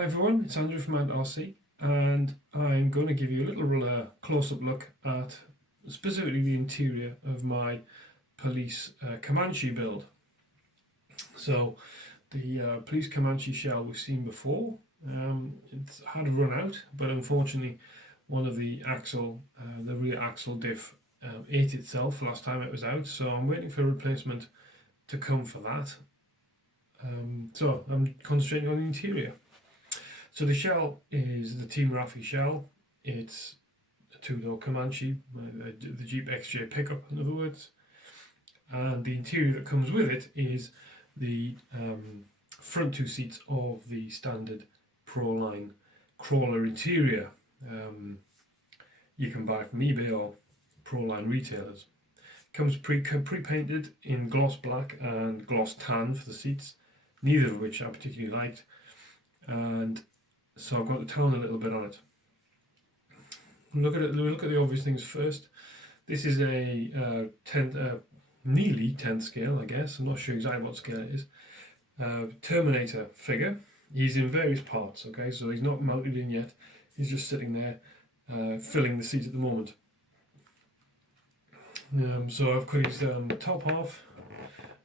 Hi everyone, it's Andrew from RC, and I'm going to give you a little close-up look at specifically the interior of my police Comanche build. So the police Comanche shell we've seen before, it's had a run out, but unfortunately one of the the rear axle diff ate itself last time it was out, so I'm waiting for a replacement to come for that. So I'm concentrating on the interior. So the shell is the TeamRaffee shell. It's a two-door Comanche, the Jeep XJ pickup in other words. And the interior that comes with it is the front two seats of the standard proline crawler interior. You can buy from eBay or proline retailers. It comes pre-painted in gloss black and gloss tan for the seats, neither of which I particularly liked. And so I've got to tone a little bit on it. Look at the obvious things first. This is a nearly 10th scale, I guess. I'm not sure exactly what scale it is. Terminator figure. He's in various parts. Okay, so he's not mounted in yet. He's just sitting there, filling the seat at the moment. So I've cut his top half.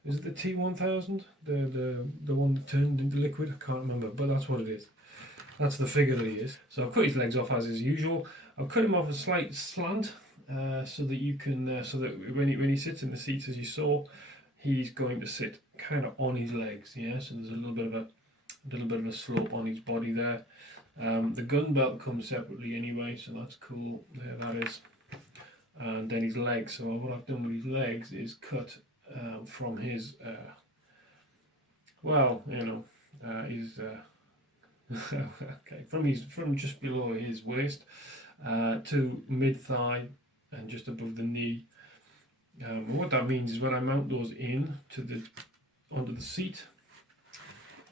Is it the T1000? The one that turned into liquid? I can't remember, but that's what it is. That's the figure that he is. So I've cut his legs off as is usual. I've cut him off a slight slant so that you can, so that when he sits in the seats, as you saw, he's going to sit kind of on his legs. Yeah. So there's a little bit of a slope on his body there. The gun belt comes separately anyway, so that's cool. There that is. And then his legs. So what I've done with his legs is cut from his, his. Okay, from just below his waist to mid thigh and just above the knee. What that means is when I mount those in onto the seat,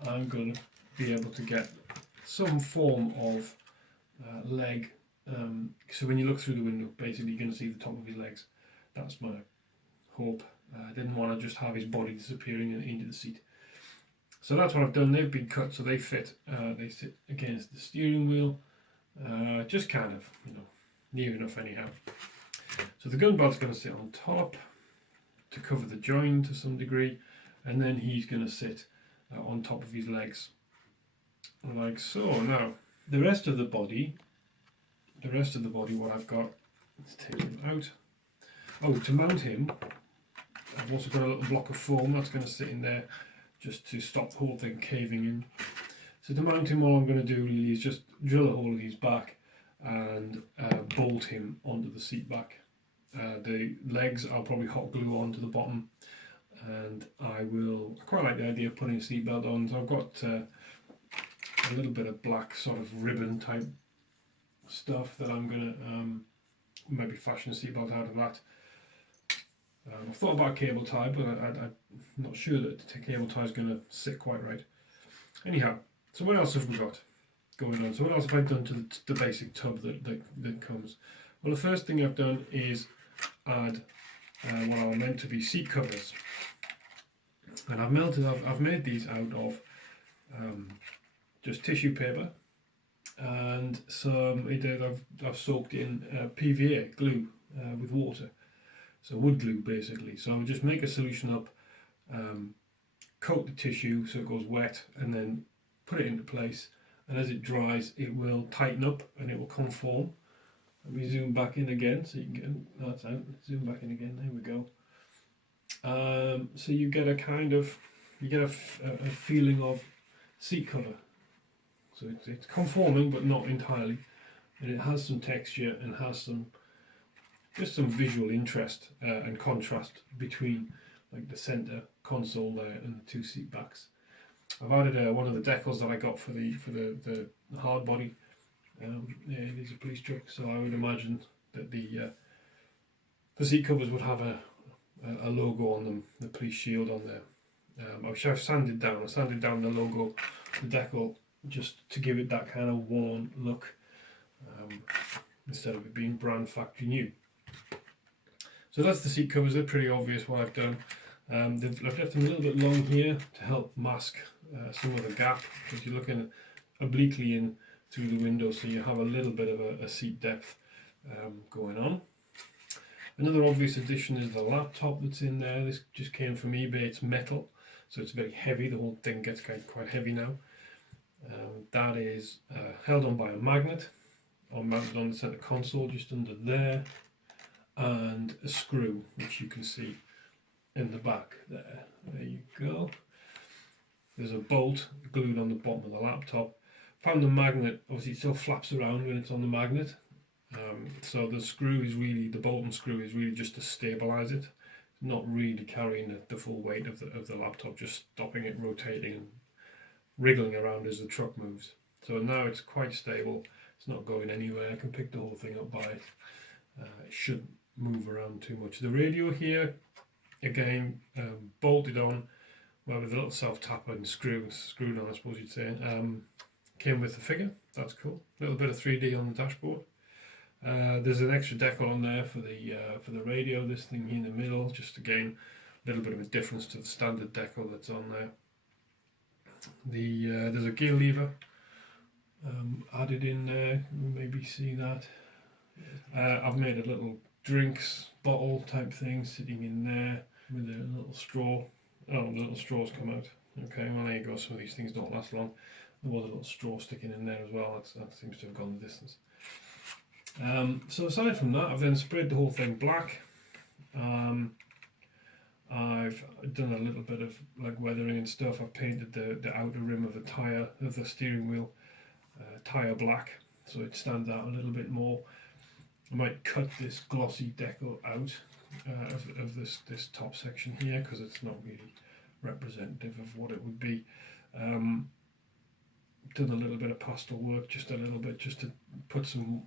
I'm going to be able to get some form of leg. So when you look through the window, basically you're going to see the top of his legs. That's my hope. I didn't want to just have his body disappearing into the seat. So that's what I've done. They've been cut so they fit. They sit against the steering wheel, just kind of, near enough anyhow. So the gun belt's going to sit on top to cover the join to some degree, and then he's going to sit on top of his legs, like so. Now the rest of the body, what I've got, let's take him out. Oh, to mount him, I've also got a little block of foam that's going to sit in there, just to stop the whole thing caving in. So to mount him, all I'm going to do really is just drill a hole in his back and bolt him onto the seat back. The legs I'll probably hot glue onto the bottom, and I quite like the idea of putting a seat belt on. So I've got a little bit of black sort of ribbon type stuff that I'm going to maybe fashion a seat belt out of that. I've thought about cable tie, but I'm not sure that the cable tie is going to sit quite right. Anyhow, so what else have we got going on? So what else have I done to the basic tub that comes? Well, the first thing I've done is add what are meant to be seat covers, and I've made these out of just tissue paper and some. I've soaked in PVA glue with water. So wood glue basically. So I'll just make a solution up, coat the tissue so it goes wet, and then put it into place. And as it dries, it will tighten up and it will conform. Let me zoom back in again so you can get that's out. Zoom back in again. There we go. So you get a feeling of seat cover. So it's conforming but not entirely, and it has some texture and has just some visual interest and contrast between like the centre console there and the two seat backs. I've added one of the decals that I got for the hard body. It is a police truck, so I would imagine that the seat covers would have a logo on them, the police shield on there. I've sanded down. I sanded down the logo, the decal, just to give it that kind of worn look, instead of it being brand factory new. So that's the seat covers. They're pretty obvious what I've done. I've left them a little bit long here to help mask some of the gap, because you're looking obliquely in through the window, so you have a little bit of a seat depth going on. Another obvious addition is the laptop that's in there. This just came from eBay. It's metal, so it's very heavy. The whole thing gets quite heavy now. That is held on by a magnet, or mounted on the centre console just under there, and a screw, which you can see in the back there. There you go. There's a bolt glued on the bottom of the laptop. Found the magnet, obviously it still flaps around when it's on the magnet. So the screw is really, the bolt and screw is really just to stabilise it. Not really carrying the full weight of the laptop, just stopping it rotating and wriggling around as the truck moves. So now it's quite stable. It's not going anywhere. I can pick the whole thing up by it. It shouldn't move around too much. The radio here, again, bolted on, well, with a little self-tapper and screwed on, I suppose you'd say. Came with the figure. That's cool. A little bit of 3D on the dashboard. There's an extra decal on there for the radio. This thing here in the middle, just again, a little bit of a difference to the standard decal that's on there. There's a gear lever added in there. Maybe see that. I've made a little drinks bottle type thing sitting in there with a little straw. Oh, the little straws come out. Okay, well there you go. Some of these things don't last long. There was a little straw sticking in there as well. That seems to have gone the distance. So aside from that, I've then sprayed the whole thing black. I've done a little bit of like weathering and stuff. I've painted the outer rim of the tyre, of the steering wheel, tyre black, so it stands out a little bit more. I might cut this glossy decal out of this top section here, because it's not really representative of what it would be. Done a little bit of pastel work, just a little bit, just to put some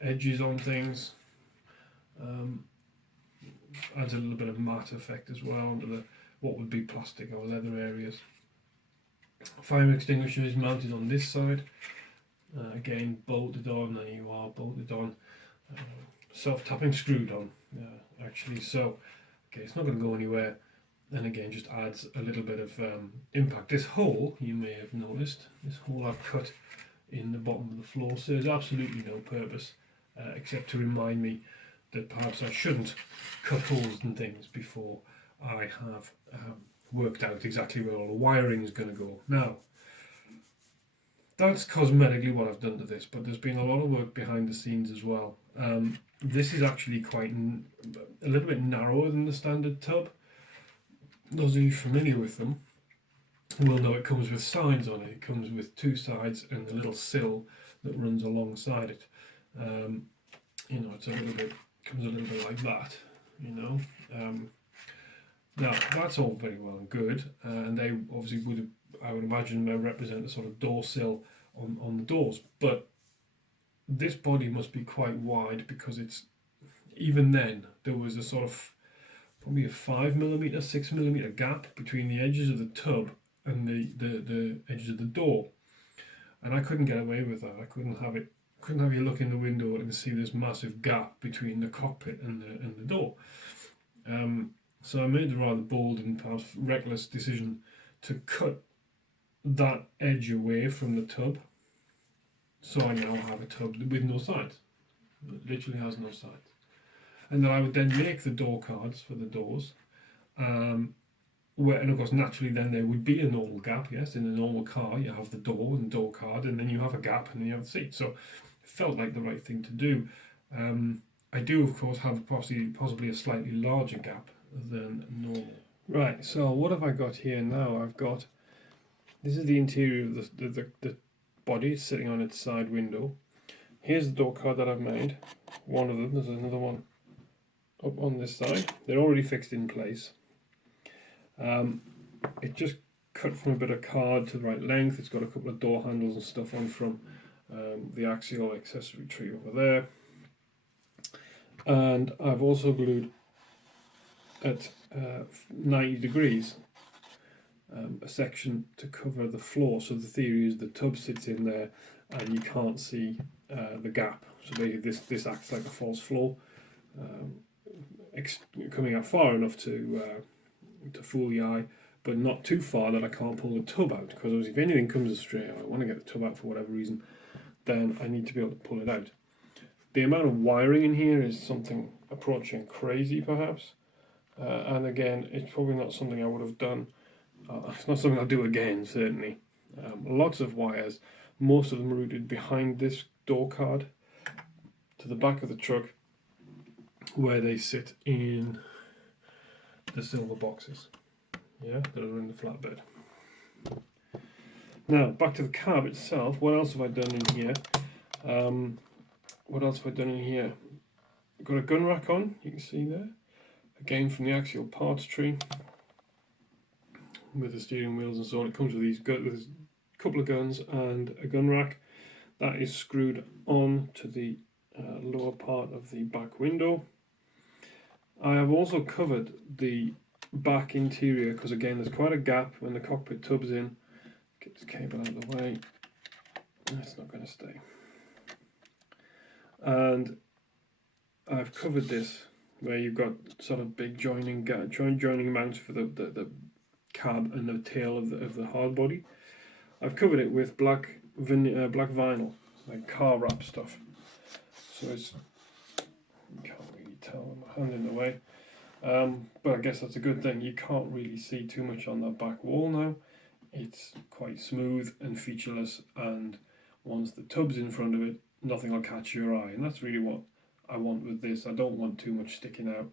edges on things. Adds a little bit of matte effect as well onto what would be plastic or leather areas. Fire extinguisher is mounted on this side. Again, bolted on. There you are, bolted on. Self-tapping, screwed on. Actually, so okay, it's not going to go anywhere. And again, just adds a little bit of impact. This hole, you may have noticed, this hole I've cut in the bottom of the floor serves absolutely no purpose, except to remind me that perhaps I shouldn't cut holes and things before I have worked out exactly where all the wiring is going to go. Now, that's cosmetically what I've done to this, but there's been a lot of work behind the scenes as well. This is actually quite a little bit narrower than the standard tub. Those of you familiar with them will know it comes with sides on it. It comes with two sides and a little sill that runs alongside it. You know, it's comes a little bit like that, you know. Now that's all very well and good, and they obviously would, I would imagine, represent the sort of door sill on the doors, but this body must be quite wide, because it's, even then there was a sort of probably a 5mm, 6mm gap between the edges of the tub and the edges of the door, and I couldn't get away with that. I couldn't have you look in the window and see this massive gap between the cockpit and the door. So I made the rather bold and perhaps reckless decision to cut that edge away from the tub. So I now have a tub with no sides. It literally has no sides. And then I would then make the door cards for the doors. And of course, naturally, then there would be a normal gap. Yes, in a normal car, you have the door and door card, and then you have a gap, and then you have the seat. So it felt like the right thing to do. I do, of course, have possibly a slightly larger gap than normal. Right. So what have I got here now? This is the interior of the body. It's sitting on its side window. Here's the door card that I've made. One of them. There's another one up on this side. They're already fixed in place. It just cut from a bit of card to the right length. It's got a couple of door handles and stuff on from the Axial accessory tree over there. And I've also glued at 90 degrees a section to cover the floor. So the theory is the tub sits in there and you can't see the gap. So basically this acts like a false floor, coming out far enough to fool the eye, but not too far that I can't pull the tub out, because if anything comes astray or I want to get the tub out for whatever reason, then I need to be able to pull it out. The amount of wiring in here is something approaching crazy perhaps, and again, it's probably not something I would have done. It's not something I'll do again, certainly. Lots of wires, most of them routed behind this door card to the back of the truck, where they sit in the silver boxes, yeah, that are in the flatbed. Now, back to the cab itself. What else have I done in here? Got a gun rack on, you can see there. Again, from the Axial parts tree, with the steering wheels and so on. It comes with with a couple of guns and a gun rack. That is screwed on to the lower part of the back window. I have also covered the back interior, because again there's quite a gap when the cockpit tub's in. Get this cable out of the way. That's not going to stay. And I've covered this where you've got sort of big joining mounts for the cab and the tail of the hard body. I've covered it with black vinyl, like car wrap stuff. So you can't really tell with my hand in the way. But I guess that's a good thing. You can't really see too much on that back wall now. It's quite smooth and featureless, and once the tub's in front of it, nothing will catch your eye. And that's really what I want with this. I don't want too much sticking out.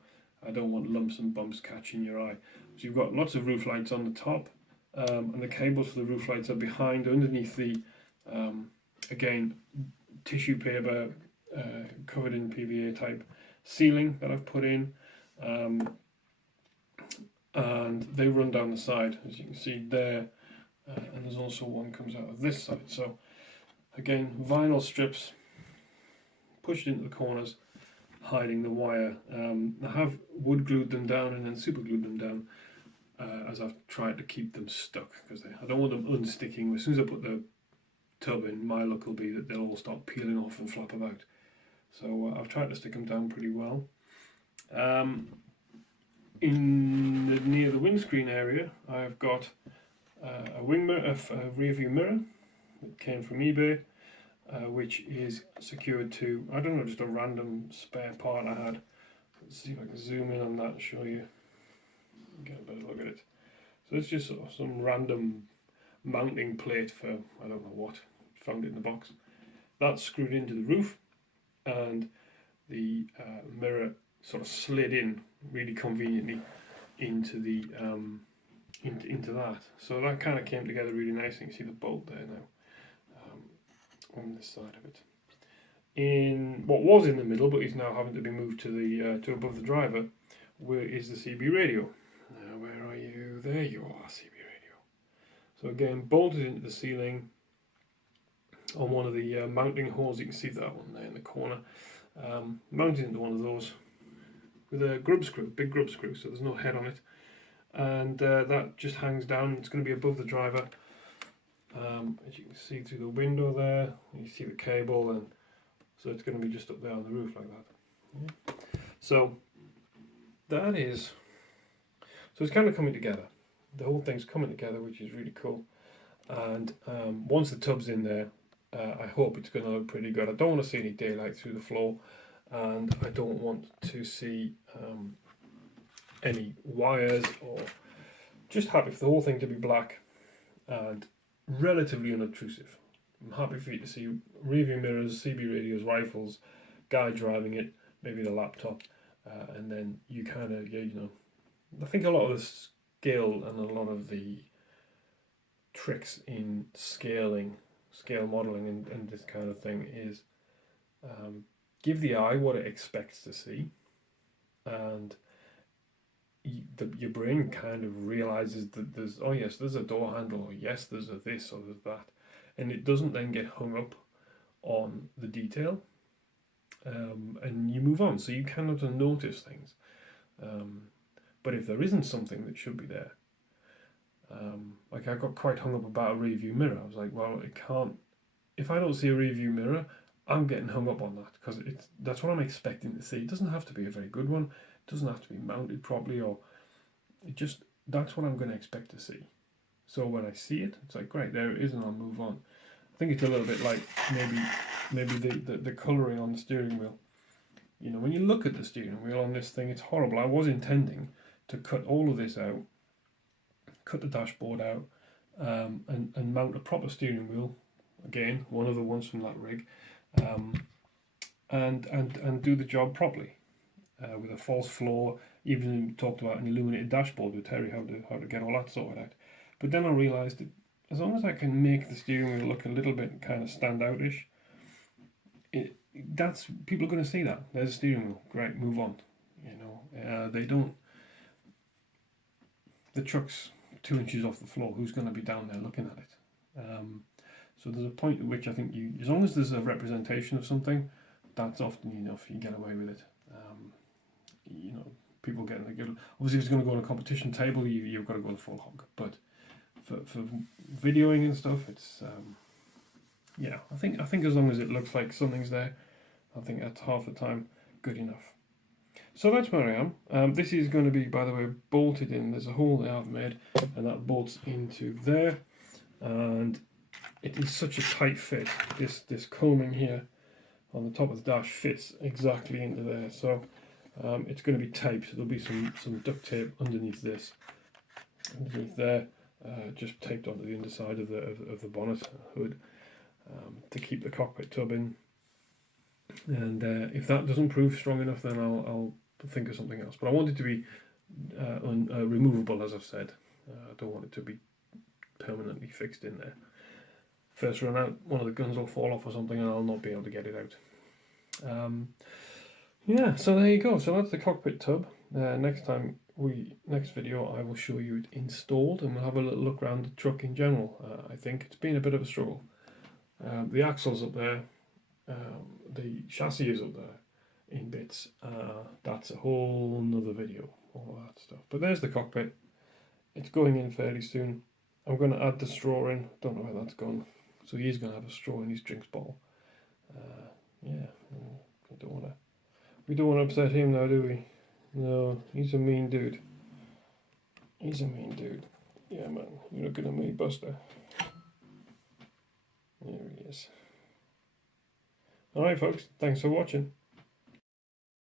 I don't want lumps and bumps catching your eye. So you've got lots of roof lights on the top, and the cables for the roof lights are behind, underneath the, again, tissue paper covered in PVA type ceiling that I've put in, and they run down the side, as you can see there, and there's also one comes out of this side. So again, vinyl strips pushed into the corners, hiding the wire. I have wood glued them down and then super glued them down, as I've tried to keep them stuck, because I don't want them unsticking. As soon as I put the tub in, my luck will be that they'll all start peeling off and flap about. So I've tried to stick them down pretty well. Near the windscreen area, I've got a rear view mirror that came from eBay, which is secured to, I don't know, just a random spare part I had. Let's see if I can zoom in on that and show you. Get a better look at it. So it's just sort of some random mounting plate for, I don't know what, found it in the box. That's screwed into the roof, and the mirror sort of slid in really conveniently into the into that. So that kind of came together really nicely. You can see the bolt there now on this side of it. In what was in the middle, but is now having to be moved to the to above the driver, where is the CB radio. Now, where are you? There you are, CB radio. So again, bolted into the ceiling on one of the mounting holes. You can see that one there in the corner. Mounted into one of those with a grub screw, big grub screw, so there's no head on it, and that just hangs down. It's going to be above the driver, as you can see through the window there. You see the cable, and so it's going to be just up there on the roof like that. Yeah. So that is, so it's kind of coming together. The whole thing's coming together, which is really cool. And once the tub's in there, I hope it's going to look pretty good. I don't want to see any daylight through the floor, and I don't want to see any wires, or just happy for the whole thing to be black and relatively unobtrusive. I'm happy for you to see rear view mirrors, CB radios, rifles, guy driving it, maybe the laptop, and then you kind of, you know, I think a lot of the skill and a lot of the tricks in scale modeling and this kind of thing is give the eye what it expects to see, and your brain kind of realizes that there's, oh yes, there's a door handle, or yes, there's a this or there's that, and it doesn't then get hung up on the detail, and you move on. So you kind of notice things, but if there isn't something that should be there, like I got quite hung up about a rear view mirror. I was like, well, it can't, if I don't see a rear view mirror, I'm getting hung up on that, because that's what I'm expecting to see. It doesn't have to be a very good one. It doesn't have to be mounted properly, or it just, that's what I'm going to expect to see. So when I see it, it's like, great, there it is, and I'll move on. I think it's a little bit like maybe the colouring on the steering wheel. You know, when you look at the steering wheel on this thing, it's horrible. I was intending to cut all of this out, cut the dashboard out, and mount a proper steering wheel, again, one of the ones from that rig, and do the job properly, with a false floor. Even talked about an illuminated dashboard with Terry, how to get all that sorted out. But then I realised that as long as I can make the steering wheel look a little bit kind of standoutish, that's, people are going to see that. There's a steering wheel, great, move on. You know, they don't. The truck's 2 inches off the floor. Who's going to be down there looking at it? So there's a point at which I think as long as there's a representation of something, that's often enough. You get away with it. You know, people get obviously if it's going to go on a competition table, you've got to go the full hog. But for videoing and stuff, it's yeah. I think as long as it looks like something's there, I think that's half the time good enough. So that's where I am. This is going to be, by the way, bolted in. There's a hole that I've made, and that bolts into there. And it is such a tight fit. This coaming here on the top of the dash fits exactly into there. So it's going to be taped. There'll be some duct tape underneath this, underneath there, just taped onto the underside of the bonnet hood to keep the cockpit tub in. And if that doesn't prove strong enough, then I'll think of something else. But I want it to be removable, as I've said. I don't want it to be permanently fixed in there. First run out, one of the guns will fall off or something, and I'll not be able to get it out. Yeah, so there you go. So that's the cockpit tub. Next video, I will show you it installed, and we'll have a little look around the truck in general. I think it's been a bit of a struggle. The axle's up there. The chassis is up there in bits. That's a whole nother video, all that stuff. But there's the cockpit. It's going in fairly soon. I'm going to add the straw in. Don't know where that's gone. So he's going to have a straw in his drinks bottle. Yeah, we don't want to upset him now, do we? No, he's a mean dude. He's a mean dude. Yeah, man. You're looking at me, Buster. There he is. Alright folks, thanks for watching.